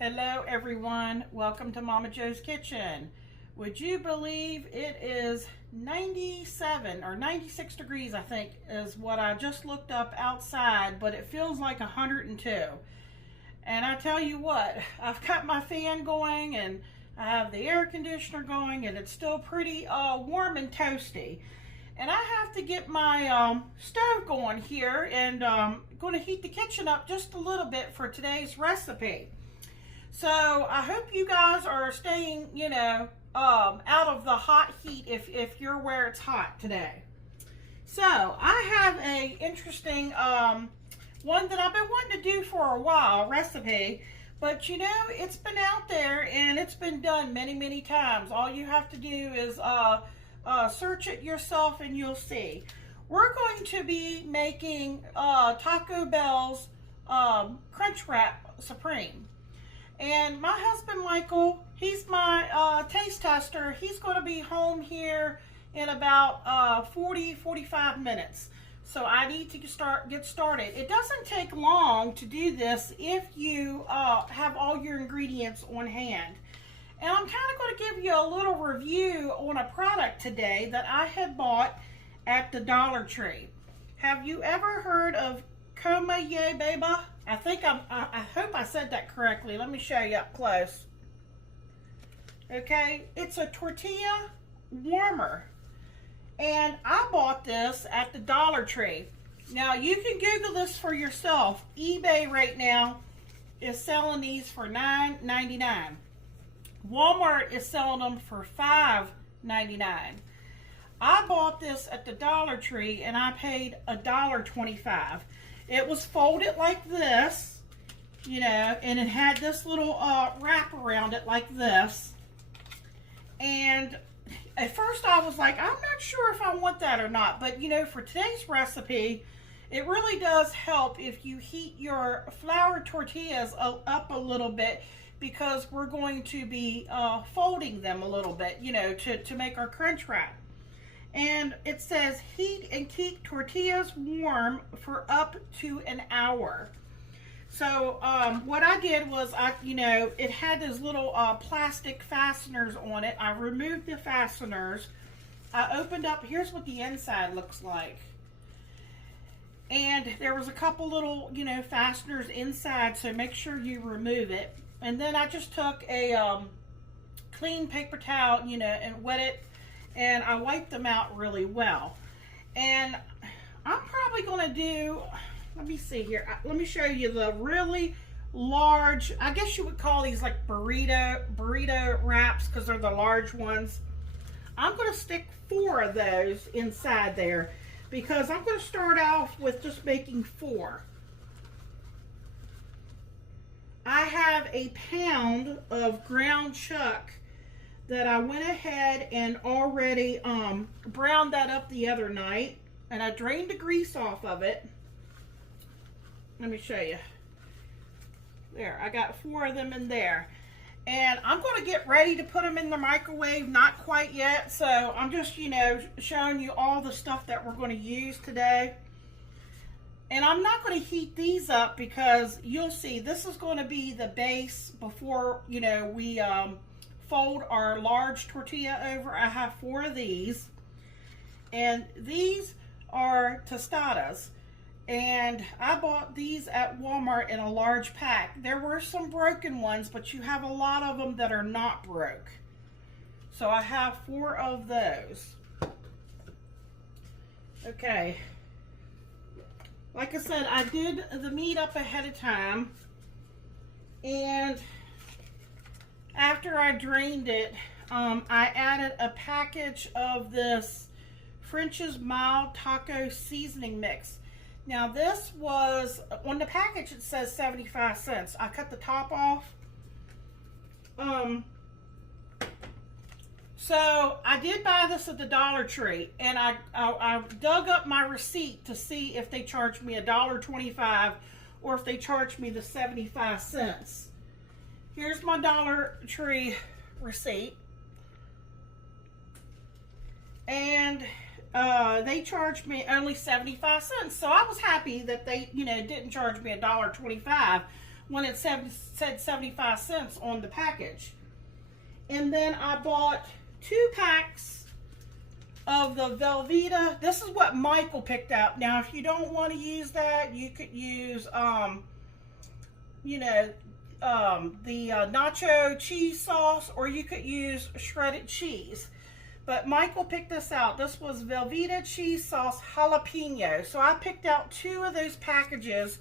Hello everyone, welcome to Momma Jo's Kitchen. Would you believe it is 97 or 96 degrees, I think, is what I just looked up outside, but it feels like 102. And I tell you what, I've got my fan going and I have the air conditioner going and it's still pretty warm and toasty. And I have to get my stove going here and going to heat the kitchen up just a little bit for today's recipe. So I hope you guys are staying, out of the hot heat if you're where it's hot today. So I have a interesting one that I've been wanting to do for a while, recipe, but it's been out there and it's been done many times. All you have to do is search it yourself and you'll see. We're going to be making Taco Bell's Crunchwrap Supreme. And my husband Michael, he's my taste tester. He's going to be home here in about 40-45 minutes. So I need to get started. It doesn't take long to do this if you have all your ingredients on hand. And I'm kind of going to give you a little review on a product today that I had bought at the Dollar Tree. Have you ever heard of Momma Jo? I hope I said that correctly. Let me show you up close. Okay, it's a tortilla warmer. And I bought this at the Dollar Tree. Now you can Google this for yourself. eBay right now is selling these for $9.99. Walmart is selling them for $5.99. I bought this at the Dollar Tree and I paid $1.25. It was folded like this, and it had this little wrap around it like this. And at first I was like, I'm not sure if I want that or not. But, for today's recipe, it really does help if you heat your flour tortillas up a little bit, because we're going to be folding them a little bit, to make our crunch wrap. And it says heat and keep tortillas warm for up to an hour. So what I did was, it had those little plastic fasteners on it. I removed the fasteners. I opened up, here's what the inside looks like. And there was a couple little, fasteners inside, so make sure you remove it. And then I just took a clean paper towel, and wet it. And I wiped them out really well. And I'm probably going to do, let me see here. Let me show you the really large, I guess you would call these like burrito wraps, because they're the large ones. I'm going to stick 4 of those inside there, because I'm going to start off with just making 4. I have a pound of ground chuck that I went ahead and already browned that up the other night, and I drained the grease off of it. Let me show you. There, I got 4 of them in there. And I'm going to get ready to put them in the microwave, not quite yet, so I'm just, showing you all the stuff that we're going to use today. And I'm not going to heat these up, because you'll see this is going to be the base before, we fold our large tortilla over. I have 4 of these, and these are tostadas, and I bought these at Walmart in a large pack. There were some broken ones, but you have a lot of them that are not broke, so I have 4 of those. Okay, like I said, I did the meat up ahead of time, and after I drained it, I added a package of this French's Mild Taco Seasoning Mix. Now this was, on the package it says 75 cents. I cut the top off. So I did buy this at the Dollar Tree, and I dug up my receipt to see if they charged me $1.25 or if they charged me the 75 cents. Here's my Dollar Tree receipt. And they charged me only 75 cents. So I was happy that they, didn't charge me $1.25 when it said 75 cents on the package. And then I bought 2 packs of the Velveeta. This is what Michael picked out. Now, if you don't want to use that, you could use, the nacho cheese sauce, or you could use shredded cheese. But Michael picked this out. this was Velveeta cheese sauce jalapeno. So I picked out 2 of those packages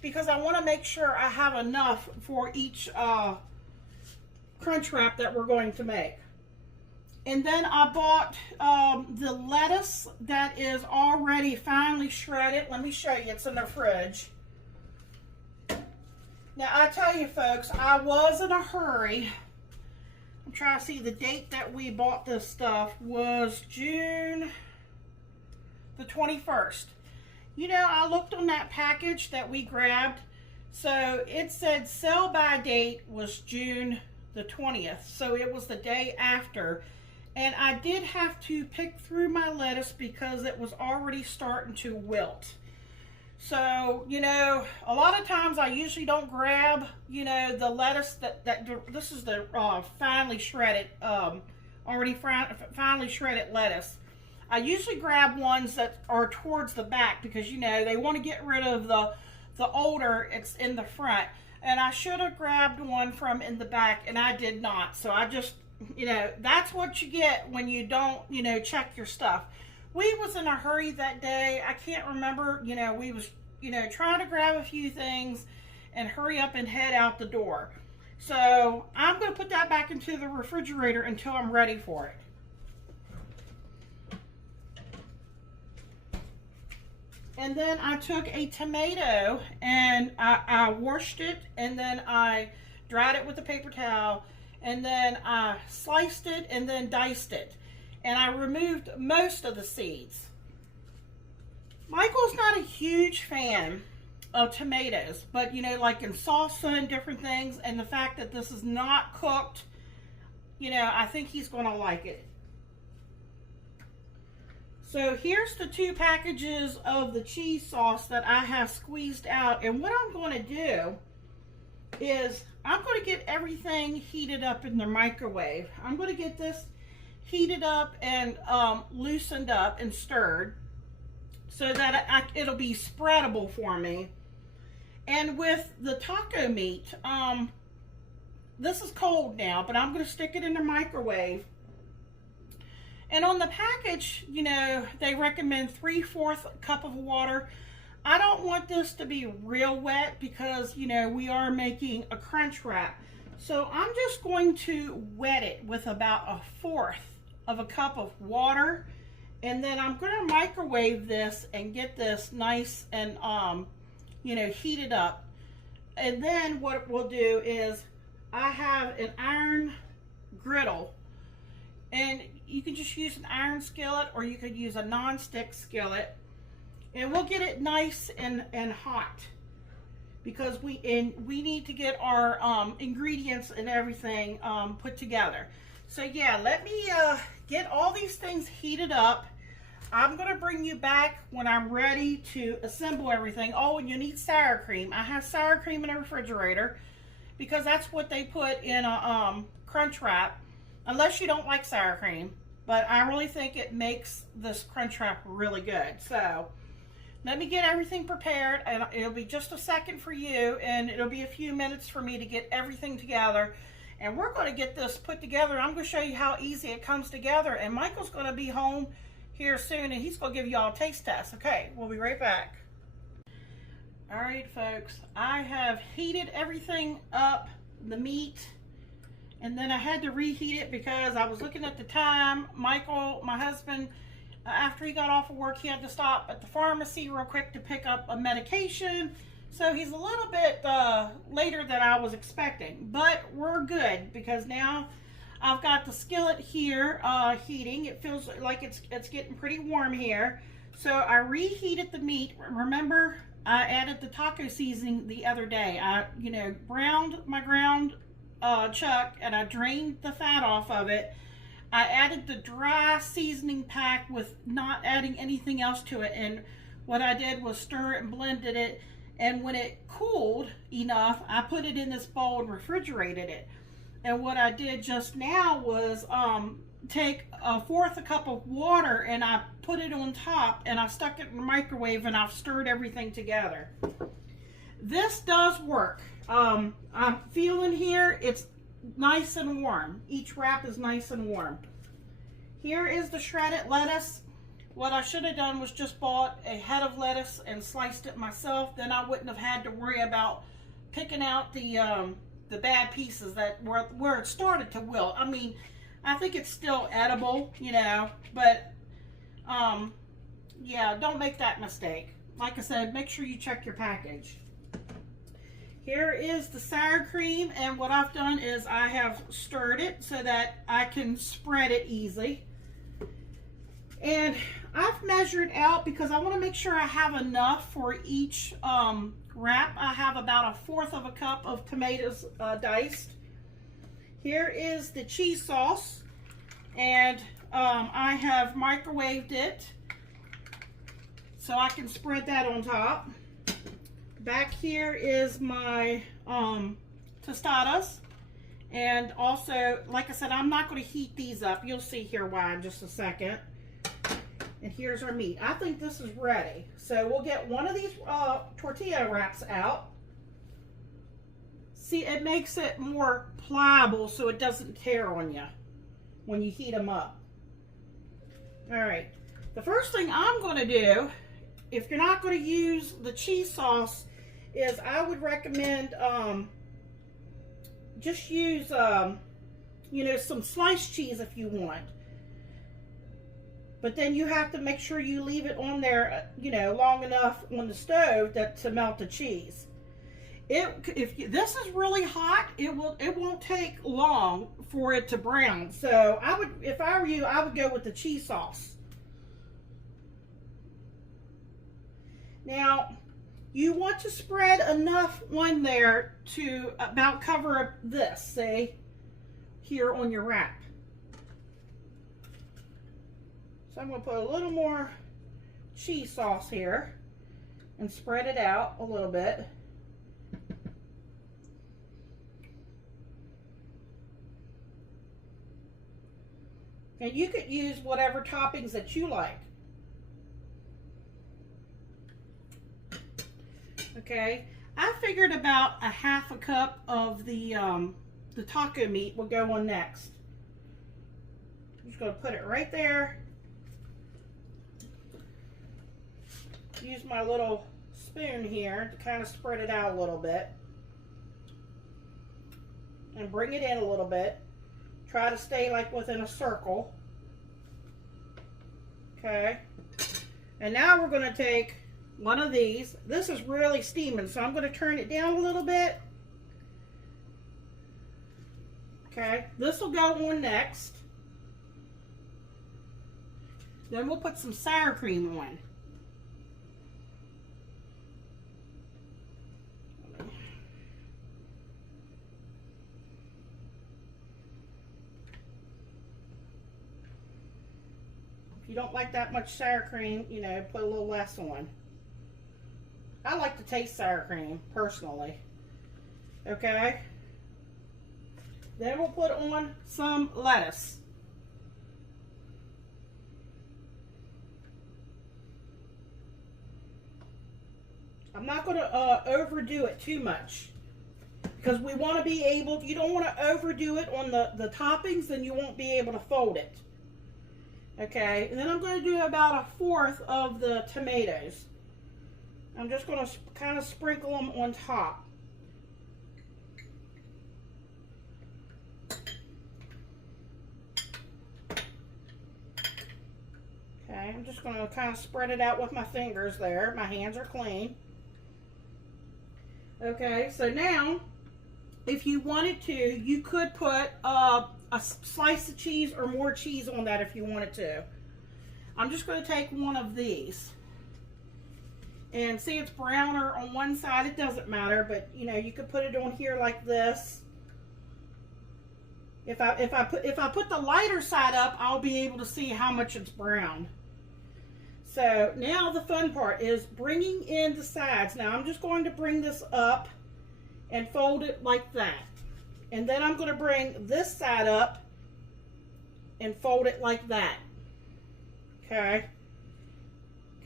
because I want to make sure I have enough for each crunch wrap that we're going to make. And then I bought the lettuce that is already finely shredded. Let me show you. It's in the fridge. Now, I tell you, folks, I was in a hurry. I'm trying to see, the date that we bought this stuff was June the 21st. You know, I looked on that package that we grabbed. So it said sell by date was June the 20th. So it was the day after. And I did have to pick through my lettuce because it was already starting to wilt. So, you know, a lot of times I usually don't grab, you know, the lettuce this is the finely shredded, already finely shredded lettuce. I usually grab ones that are towards the back because, you know, they want to get rid of the older, it's in the front. And I should have grabbed one from in the back, and I did not. So I just, you know, that's what you get when you don't, you know, check your stuff. We was in a hurry that day. I can't remember, you know, we was, you know, trying to grab a few things and hurry up and head out the door. So I'm going to put that back into the refrigerator until I'm ready for it. And then I took a tomato and I washed it, and then I dried it with a paper towel, and then I sliced it and then diced it. And I removed most of the seeds. Michael's not a huge fan of tomatoes, but, you know, like in salsa and different things, and the fact that this is not cooked, you know, I think he's going to like it. So here's the 2 packages of the cheese sauce that I have squeezed out. And what I'm going to do is I'm going to get everything heated up in the microwave. I'm going to get this heated up and loosened up and stirred so that it'll be spreadable for me. And with the taco meat, this is cold now, but I'm going to stick it in the microwave. And on the package, you know, they recommend 3/4 cup of water. I don't want this to be real wet because, you know, we are making a crunch wrap. So I'm just going to wet it with about 1/4 of a cup of water. And then I'm going to microwave this and get this nice and, you know, heated up. And then what we'll do is I have an iron griddle. And you can just use an iron skillet, or you could use a non-stick skillet. And we'll get it nice and hot because we need to get our ingredients and everything put together. So yeah, let me get all these things heated up. I'm going to bring you back when I'm ready to assemble everything. Oh, and you need sour cream. I have sour cream in the refrigerator because that's what they put in a crunch wrap, unless you don't like sour cream. But I really think it makes this crunch wrap really good. So let me get everything prepared, and it'll be just a second for you, and it'll be a few minutes for me to get everything together. And we're going to get this put together. I'm going to show you how easy it comes together. And Michael's going to be home here soon, and he's going to give you all a taste test. Okay, we'll be right back. All right, folks, I have heated everything up, the meat. And then I had to reheat it because I was looking at the time. Michael, my husband, after he got off of work, he had to stop at the pharmacy real quick to pick up a medication. So he's a little bit later than I was expecting. But we're good because now I've got the skillet here heating. It feels like it's getting pretty warm here. So I reheated the meat. Remember, I added the taco seasoning the other day. I, you know, browned my ground chuck, and I drained the fat off of it. I added the dry seasoning pack with not adding anything else to it, and what I did was stir it and blended it, And when it cooled enough, I put it in this bowl and refrigerated it. And what I did just now was take a fourth a cup of water and I put it on top and I stuck it in the microwave and I've stirred everything together. This does work. I'm feeling here it's nice and warm. Each wrap is nice and warm. Here is the shredded lettuce. What I should have done was just bought a head of lettuce and sliced it myself. Then I wouldn't have had to worry about picking out the bad pieces that where it started to wilt. I mean, I think it's still edible, you know, but yeah, don't make that mistake. Like I said, make sure you check your package. Here is the sour cream, and what I've done is I have stirred it so that I can spread it easy. And I've measured out because I want to make sure I have enough for each wrap. I have about a fourth of a cup of tomatoes diced. Here is the cheese sauce, and I have microwaved it so I can spread that on top. Back here is my tostadas, and also, like I said, I'm not going to heat these up. You'll see here why in just a second. And here's our meat. I think this is ready. So we'll get one of these tortilla wraps out. See, it makes it more pliable so it doesn't tear on you when you heat them up. All right. The first thing I'm going to do, if you're not going to use the cheese sauce, is I would recommend just use, you know, some sliced cheese if you want. But then you have to make sure you leave it on there, you know, long enough on the stove to melt the cheese. This is really hot, it won't take long for it to brown. So I would, if I were you, I would go with the cheese sauce. Now, you want to spread enough on there to about cover this, see, here on your wrap. So I'm going to put a little more cheese sauce here and spread it out a little bit. And you could use whatever toppings that you like. Okay, I figured about a half a cup of the taco meat will go on next. I'm just going to put it right there. Use my little spoon here to kind of spread it out a little bit. And bring it in a little bit. Try to stay like within a circle. Okay. And now we're going to take one of these. This is really steaming, so I'm going to turn it down a little bit. Okay. This will go on next. Then we'll put some sour cream on. If you don't like that much sour cream, you know, put a little less on. I like to taste sour cream, personally. Okay? Then we'll put on some lettuce. I'm not going to overdo it too much. Because we want to be able, you don't want to overdo it on the toppings, then you won't be able to fold it. Okay, and then I'm going to do about a fourth of the tomatoes. I'm just going to kind of sprinkle them on top. Okay, I'm just going to kind of spread it out with my fingers there. My hands are clean. Okay, so now, if you wanted to, you could put a slice of cheese or more cheese on that if you wanted to. I'm just going to take one of these. And see, it's browner on one side. It doesn't matter, but you know, you could put it on here like this. If I put the lighter side up, I'll be able to see how much it's browned. So now the fun part is bringing in the sides. Now I'm just going to bring this up and fold it like that. And then I'm going to bring this side up and fold it like that. Okay.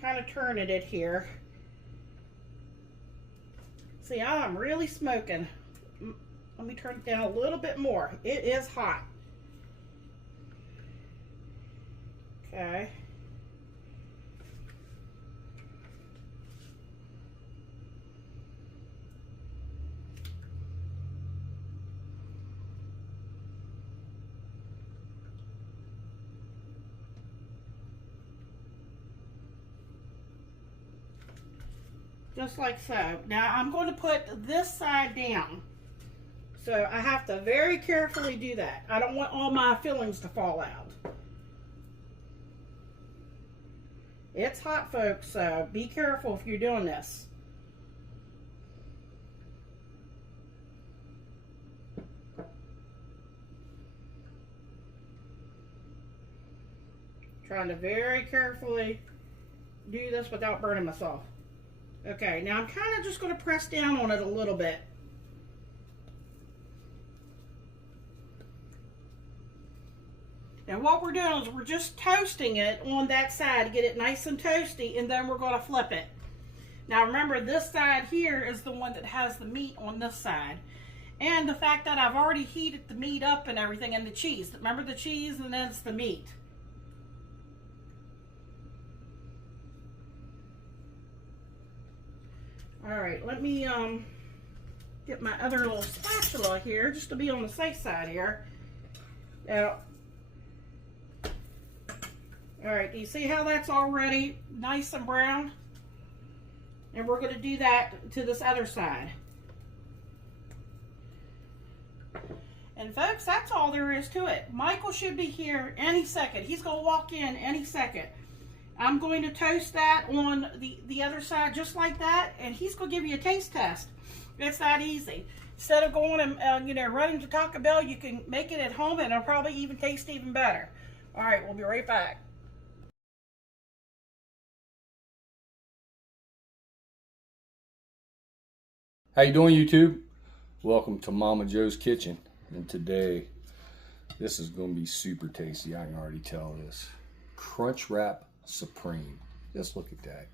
Kind of turning it here. See, I'm really smoking. Let me turn it down a little bit more. It is hot. Okay. Just like so. Now I'm going to put this side down. So I have to very carefully do that. I don't want all my fillings to fall out. It's hot, folks, so be careful if you're doing this. Trying to very carefully do this without burning myself. Okay, now I'm kind of just going to press down on it a little bit. And what we're doing is we're just toasting it on that side to get it nice and toasty, and then we're going to flip it. Now remember, this side here is the one that has the meat on this side. And the fact that I've already heated the meat up and everything, and the cheese. Remember the cheese, and then it's the meat. All right, let me get my other little spatula here just to be on the safe side here. Now, all right, do you see how that's already nice and brown? And we're going to do that to this other side. And folks, that's all there is to it. Michael should be here any second. He's going to walk in any second. I'm going to toast that on the other side just like that, and he's going to give you a taste test. It's that easy. Instead of going and running to Taco Bell, you can make it at home, and it'll probably even taste even better. All right, we'll be right back. How you doing, YouTube? Welcome to Momma Jo's Kitchen. And today, this is going to be super tasty. I can already tell this. Crunchwrap Supreme. Just look at that.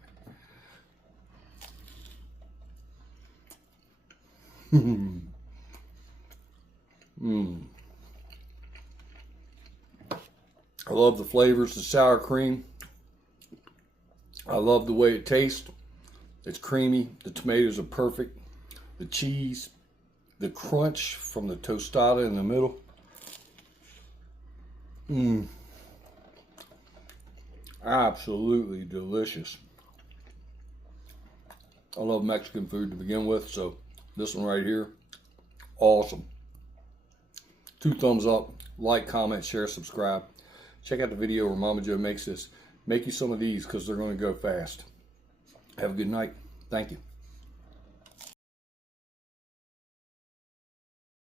I love the flavors, the sour cream. I love the way it tastes. It's creamy. The tomatoes are perfect. The cheese, the crunch from the tostada in the middle. Absolutely delicious. I love Mexican food to begin with, so this one right here, awesome. 2 thumbs up, like, comment, share, subscribe. Check out the video where Momma Jo makes this. Make you some of these because they're going to go fast. Have a good night. Thank you.